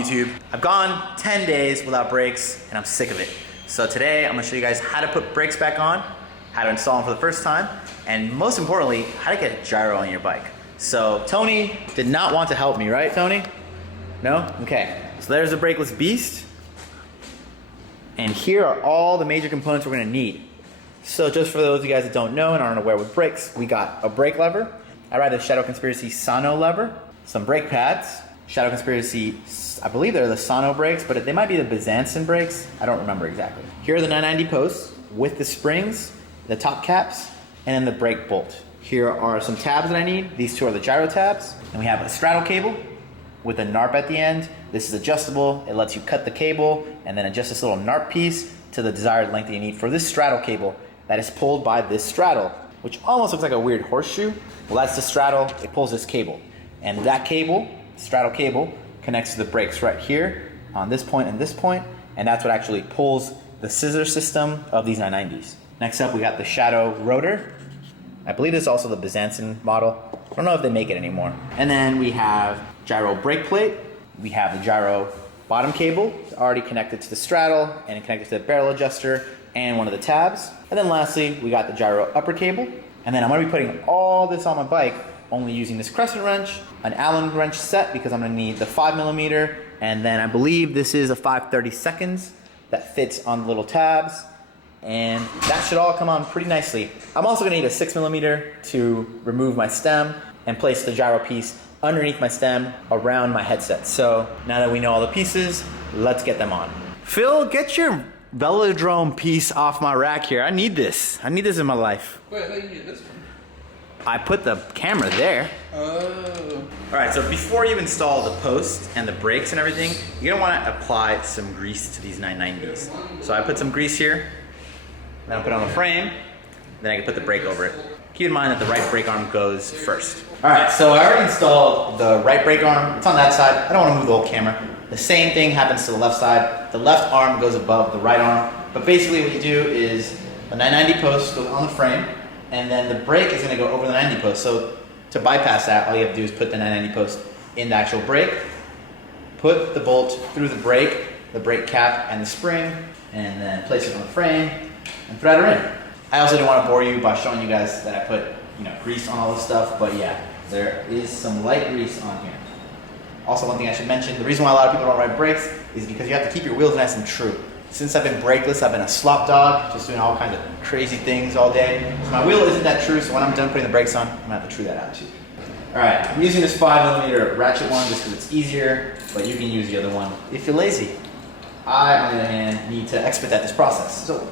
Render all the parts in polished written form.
YouTube. I've gone 10 days without brakes and I'm sick of it. So today I'm gonna show you guys how to put brakes back on, how to install them for the first time, and most importantly, how to get a gyro on your bike. So Tony did not want to help me, right Tony? No? Okay. So there's the brakeless beast. And here are all the major components we're gonna need. So just for those of you guys that don't know and aren't aware with brakes, we got a brake lever. I ride the Shadow Conspiracy Sano lever, some brake pads, Shadow Conspiracy, I believe they're the Sano brakes, but they might be the Byzantium brakes. I don't remember exactly. Here are the 990 posts with the springs, the top caps, and then the brake bolt. Here are some tabs that I need. These two are the gyro tabs. And we have a straddle cable with a NARP at the end. This is adjustable. It lets you cut the cable and then adjust this little NARP piece to the desired length that you need for this straddle cable that is pulled by this straddle, which almost looks like a weird horseshoe. Well, that's the straddle. It pulls this cable. And that cable, straddle cable, connects to the brakes right here on this point and this point, and that's what actually pulls the scissor system of these 990s. Next up, we got the Shadow rotor. I believe this is also the Byzantium model. I don't know if they make it anymore. And then we have gyro brake plate. We have the gyro bottom cable already connected to the straddle and connected to the barrel adjuster and one of the tabs. And then lastly, we got the gyro upper cable. And then I'm gonna be putting all this on my bike only using this crescent wrench, an Allen wrench set because I'm gonna need the 5mm, and then I believe this is a 5/32 that fits on the little tabs, and that should all come on pretty nicely. I'm also gonna need a 6mm to remove my stem and place the gyro piece underneath my stem around my headset. So now that we know all the pieces, let's get them on. Phil, get your velodrome piece off my rack here. I need this. I need this in my life. Wait, how do you get this one? I put the camera there. Oh. All right, so before you install the post and the brakes and everything, you're gonna wanna apply some grease to these 990s. So I put some grease here, then I put it on the frame, then I can put the brake over it. Keep in mind that the right brake arm goes first. All right, so I already installed the right brake arm. It's on that side. I don't wanna move the whole camera. The same thing happens to the left side. The left arm goes above the right arm. But basically what you do is the 990 post goes on the frame, and then the brake is gonna go over the 90 post. So to bypass that, all you have to do is put the 990 post in the actual brake, put the bolt through the brake cap and the spring, and then place it on the frame and thread her in. I also didn't wanna bore you by showing you guys that I put grease on all this stuff, but yeah, there is some light grease on here. Also, one thing I should mention, the reason why a lot of people don't ride brakes is because you have to keep your wheels nice and true. Since I've been brakeless, I've been a slop dog, just doing all kinds of crazy things all day. So my wheel isn't that true, so when I'm done putting the brakes on, I'm gonna have to true that out too. All right, I'm using this 5mm ratchet one just because it's easier, but you can use the other one if you're lazy. I, on the other hand, need to expedite this process. So,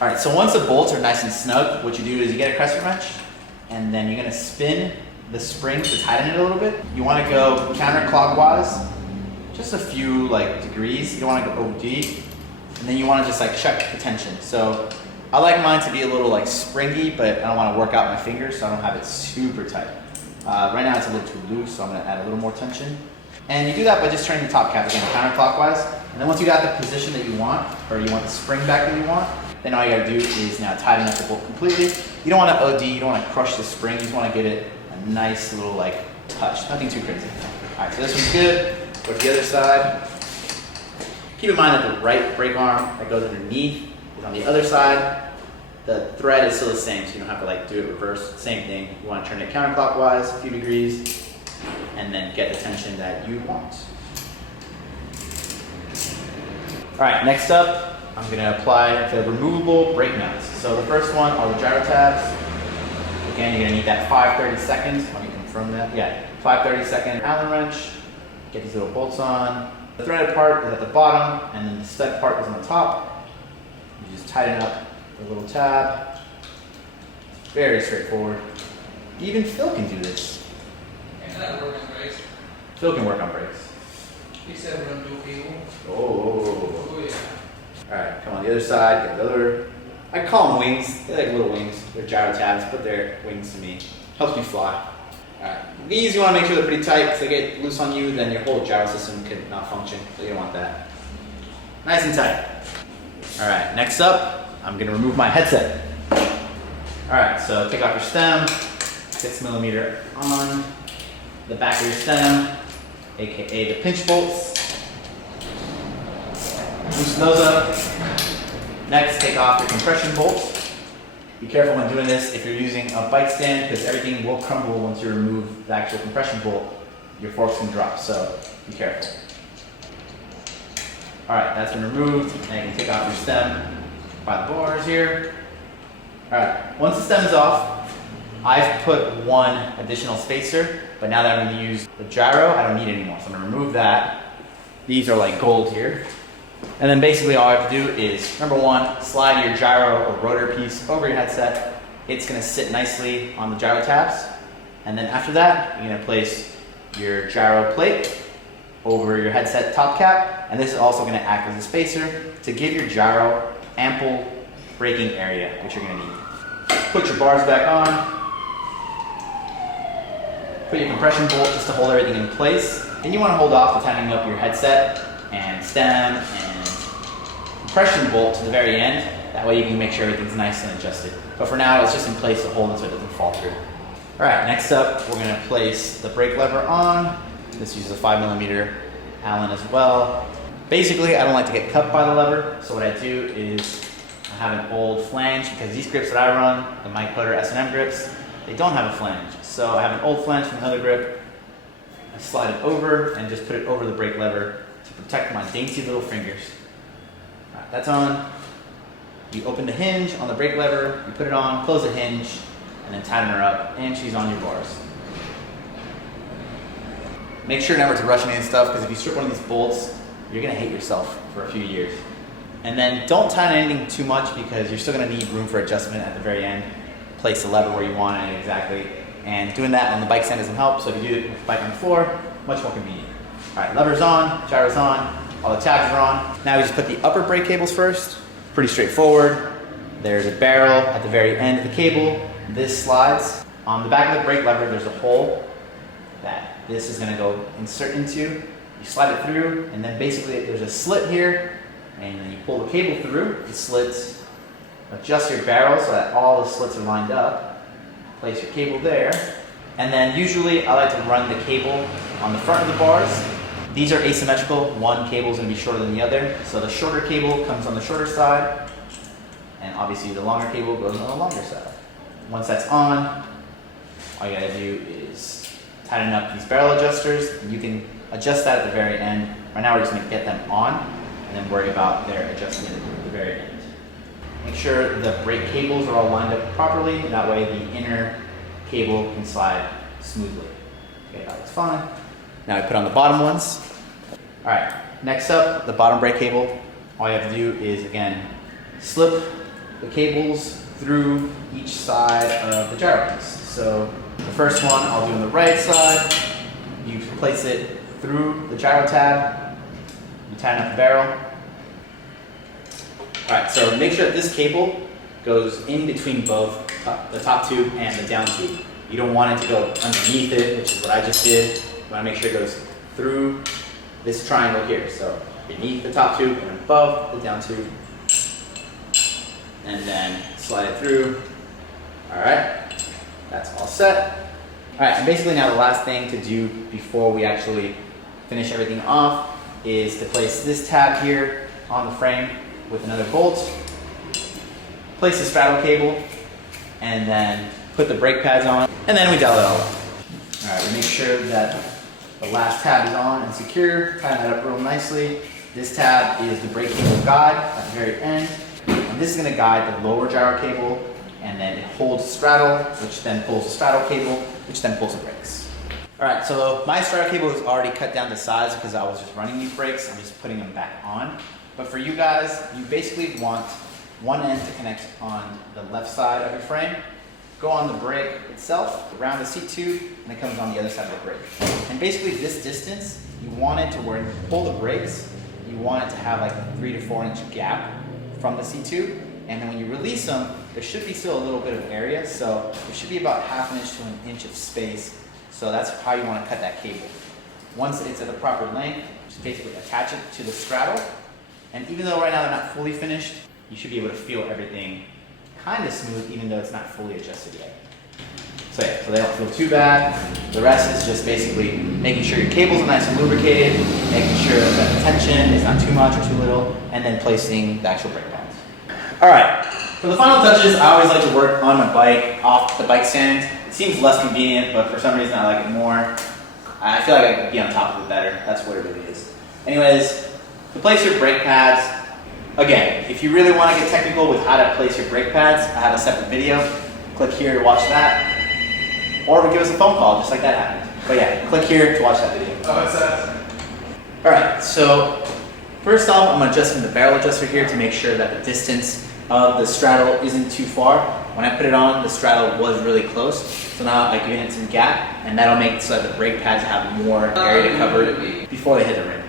all right, so once the bolts are nice and snug, what you do is you get a crescent wrench, and then you're gonna spin the spring to tighten it a little bit. You wanna go counterclockwise, just a few degrees. You don't want to go OD, and then you want to just check the tension. So I like mine to be a little springy, but I don't want to work out my fingers, so I don't have it super tight. Right now it's a little too loose, so I'm going to add a little more tension. And you do that by just turning the top cap again counterclockwise. And then once you got the position that you want, or you want the spring back that you want, then all you got to do is now tighten up the bolt completely. You don't want to OD, you don't want to crush the spring. You just want to give it a nice little touch, nothing too crazy. All right, so this one's good. Go to the other side. Keep in mind that the right brake arm that goes underneath is on the other side. The thread is still the same, so you don't have to do it reverse. Same thing. You want to turn it counterclockwise a few degrees, and then get the tension that you want. All right, next up, I'm going to apply the removable brake mounts. So the first one are the gyro tabs. Again, you're going to need that 5/32. Let me confirm that. Yeah, 5/32 Allen wrench. Get these little bolts on. The threaded part is at the bottom, and then the stud part is on the top. You just tighten up the little tab. Very straightforward. Even Phil can do this. Can that work on brakes? Phil can work on brakes. He said run dual cable. Oh. Oh yeah. Alright, come on the other side, get the other. I call them wings. They're like little wings. They're gyro tabs, but they're wings to me. Helps me fly. Alright, these you want to make sure they're pretty tight, because they get loose on you, then your whole gyro system could not function, so you don't want that. Nice and tight. Alright, next up, I'm going to remove my headset. Alright, so take off your stem, 6mm on the back of your stem, AKA the pinch bolts. Loosen those up. Next, take off your compression bolts. Be careful when doing this if you're using a bike stand because everything will crumble once you remove the actual compression bolt. Your forks can drop, so be careful. Alright, that's been removed. Now you can take off your stem by the bars here. Alright, once the stem is off, I've put one additional spacer, but now that I'm going to use the gyro, I don't need it anymore. So I'm going to remove that. These are like gold here. And then basically all I have to do is, number one, slide your gyro or rotor piece over your headset. It's going to sit nicely on the gyro tabs. And then after that, you're going to place your gyro plate over your headset top cap. And this is also going to act as a spacer to give your gyro ample braking area, which you're going to need. Put your bars back on. Put your compression bolt just to hold everything in place. Then you want to hold off to tightening up your headset and stem and compression bolt to the very end. That way you can make sure everything's nice and adjusted. But for now, it's just in place to hold it so it doesn't fall through. All right, next up, we're going to place the brake lever on. This uses a 5mm Allen as well. Basically, I don't like to get cut by the lever, so what I do is I have an old flange because these grips that I run, the Mike Putter S&M grips, they don't have a flange. So I have an old flange from another grip. I slide it over and just put it over the brake lever to protect my dainty little fingers. All right, that's on. You open the hinge on the brake lever, you put it on, close the hinge, and then tighten her up, and she's on your bars. Make sure never to rush any of this stuff, because if you strip one of these bolts, you're gonna hate yourself for a few years. And then don't tighten anything too much, because you're still gonna need room for adjustment at the very end. Place the lever where you want it exactly. And doing that on the bike stand doesn't help, so if you do it with the bike on the floor, much more convenient. All right, lever's on, gyro's on, all the tabs are on. Now we just put the upper brake cables first. Pretty straightforward. There's a barrel at the very end of the cable. This slides. On the back of the brake lever, there's a hole that this is gonna go insert into. You slide it through, and then basically there's a slit here, and then you pull the cable through the slits, adjust your barrel so that all the slits are lined up. Place your cable there, and then usually I like to run the cable on the front of the bars. These are asymmetrical. One cable is going to be shorter than the other, so the shorter cable comes on the shorter side, and obviously the longer cable goes on the longer side. Once that's on, all you gotta do is tighten up these barrel adjusters. You can adjust that at the very end. Right now we're just going to get them on, and then worry about their adjustment at the very end. Make sure the brake cables are all lined up properly. That way the inner cable can slide smoothly. Okay, that looks fine. Now we put on the bottom ones. All right, next up, the bottom brake cable. All you have to do is, again, slip the cables through each side of the gyro piece. So the first one I'll do on the right side. You place it through the gyro tab. You tighten up the barrel. All right, so make sure that this cable goes in between both the top tube and the down tube. You don't want it to go underneath it, which is what I just did. You want to make sure it goes through this triangle here. So beneath the top tube and above the down tube. And then slide it through. All right, that's all set. All right, and basically now the last thing to do before we actually finish everything off is to place this tab here on the frame with another bolt, place the straddle cable, and then put the brake pads on, and then we dial it all up. All right, we make sure that the last tab is on and secure, tighten that up real nicely. This tab is the brake cable guide at the very end, and this is gonna guide the lower gyro cable, and then it holds the straddle, which then pulls the straddle cable, which then pulls the brakes. All right, so my straddle cable is already cut down to size because I was just running these brakes. I'm just putting them back on. But for you guys, you basically want one end to connect on the left side of your frame, go on the brake itself, around the seat tube, and it comes on the other side of the brake. And basically this distance, you want it to where you pull the brakes, you want it to have like a 3 to 4 inch gap from the seat tube. And then when you release them, there should be still a little bit of area. So there should be about 1/2 inch to 1 inch of space. So that's how you want to cut that cable. Once it's at the proper length, just basically attach it to the straddle. And even though right now they're not fully finished, you should be able to feel everything kind of smooth, even though it's not fully adjusted yet. So yeah, so they don't feel too bad. The rest is just basically making sure your cables are nice and lubricated, making sure that the tension is not too much or too little, and then placing the actual brake pads. All right, for the final touches, I always like to work on my bike off the bike stand. It seems less convenient, but for some reason I like it more. I feel like I can be on top of it better. That's what it really is. Anyways, to place your brake pads, again, if you really want to get technical with how to place your brake pads, I have a separate video. Click here to watch that. Or give us a phone call, just like that happened. But yeah, click here to watch that video. Oh, it's that. All right, so first off, I'm adjusting the barrel adjuster here to make sure that the distance of the straddle isn't too far. When I put it on, the straddle was really close. So now I give it some gap, and that'll make it so that the brake pads have more area to cover before they hit the rim.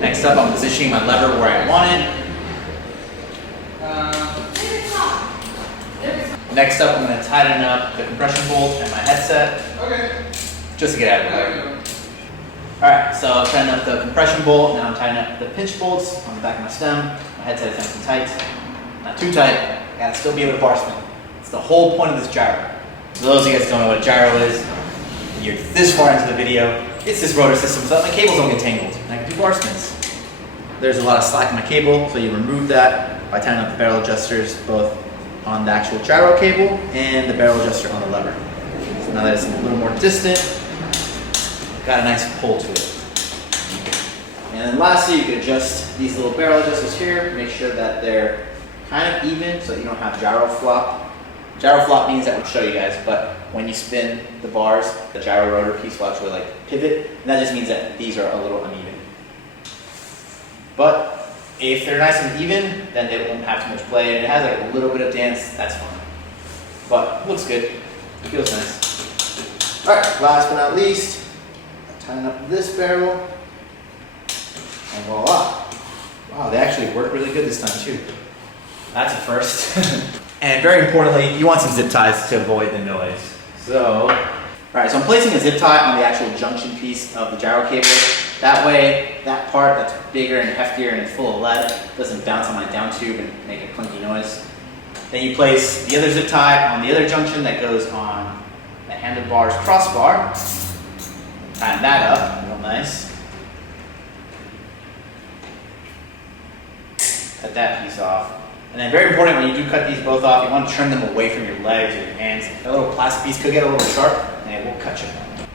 Next up, I'm positioning my lever where I want it. Next up, I'm going to tighten up the compression bolt and my headset. Okay. Just to get out of the way. Alright, so I'll tighten up the compression bolt, now I'm tightening up the pinch bolts on the back of my stem. My headset is nice and tight. Not too tight, I gotta still be able to bar spin. It's the whole point of this gyro. For those of you guys who don't know what a gyro is, you're this far into the video, it's this rotor system so that my cables don't get tangled and I can do bar spins. There's a lot of slack in my cable, so you remove that by tightening up the barrel adjusters both on the actual gyro cable and the barrel adjuster on the lever. So now that it's a little more distant, got a nice pull to it. And then lastly, you can adjust these little barrel adjusters here, make sure that they're kind of even so that you don't have gyro flop. Gyro flop means that we'll show you guys, but when you spin the bars, the gyro rotor piece will actually like pivot, and that just means that these are a little uneven. But if they're nice and even, then they won't have too much play, and it has like a little bit of dance, that's fine. But looks good, it feels nice. All right, last but not least, tighten up this barrel, and voila. Wow, they actually work really good this time too. That's a first. And very importantly, you want some zip ties to avoid the noise. So, all right, so I'm placing a zip tie on the actual junction piece of the gyro cable. That way, that part that's bigger and heftier and full of lead doesn't bounce on my down tube and make a clunky noise. Then you place the other zip tie on the other junction that goes on the handlebar's crossbar. Tighten that up, real nice. Cut that piece off. And then very important, when you do cut these both off, you want to trim them away from your legs or your hands. A little plastic piece could get a little sharp and it will cut you.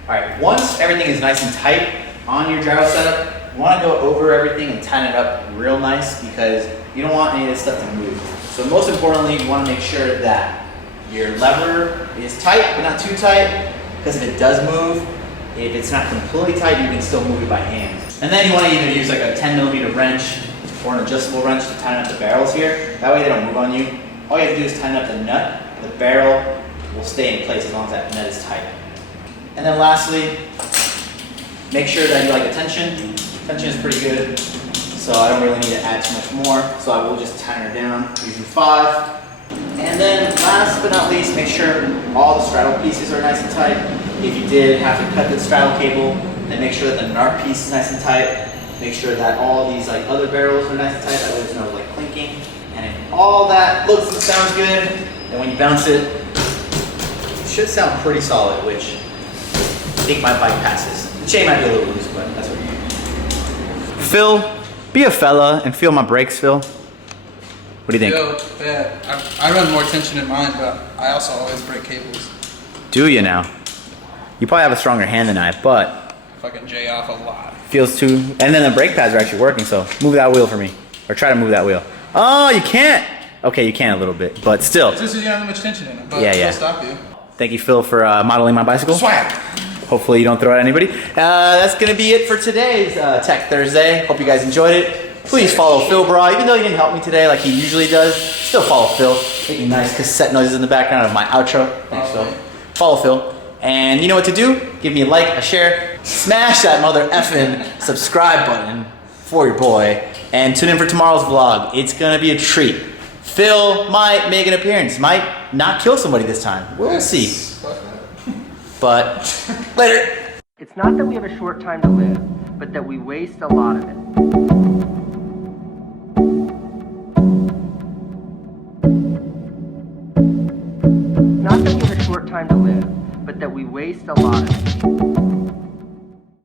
All right, once everything is nice and tight on your gyro setup, you want to go over everything and tighten it up real nice because you don't want any of this stuff to move. So most importantly, you want to make sure that your lever is tight, but not too tight, because if it does move, if it's not completely tight, you can still move it by hand. And then you want to either use like a 10mm wrench or an adjustable wrench to tighten up the barrels here. That way they don't move on you. All you have to do is tighten up the nut. The barrel will stay in place as long as that nut is tight. And then lastly, make sure that you like the tension. Tension is pretty good, so I don't really need to add too much more. So I will just tighten her down using 5. And then last but not least, make sure all the straddle pieces are nice and tight. If you did have to cut the straddle cable, then make sure that the NARP piece is nice and tight. Make sure that all these like other barrels are nice and tight, that way there's no like clinking. And if all that looks and sounds good, then when you bounce it, it should sound pretty solid, which I think my bike passes. The chain might be a little loose, but that's what you do. Phil, be a fella and feel my brakes, Phil. What do you think? Yeah, I run more tension in mine, but I also always break cables. Do you now? You probably have a stronger hand than I, but Fucking J off a lot. feels too. And then the brake pads are actually working, so move that wheel for me, or try to move that wheel. Oh, you can't. Okay, you can a little bit, but still. It's just you don't have much tension in it, but Yeah. it'll stop you. Thank you, Phil, for modeling my bicycle. Swag. Hopefully you don't throw it at anybody. That's gonna be it for today's Tech Thursday. Hope you guys enjoyed it. Please follow Phil Bra. Even though he didn't help me today like he usually does, still follow Phil. Making nice cassette noises in the background of my outro. Thanks, Phil. Follow Phil. And you know what to do. Give me a like, a share. Smash that mother effing subscribe button for your boy. And tune in for tomorrow's vlog. It's gonna be a treat. Phil might make an appearance. Might not kill somebody this time. We'll see. But later. It's not that we have a short time to live, but that we waste a lot of it. Not that we have a short time to live, but that we waste a lot of steam.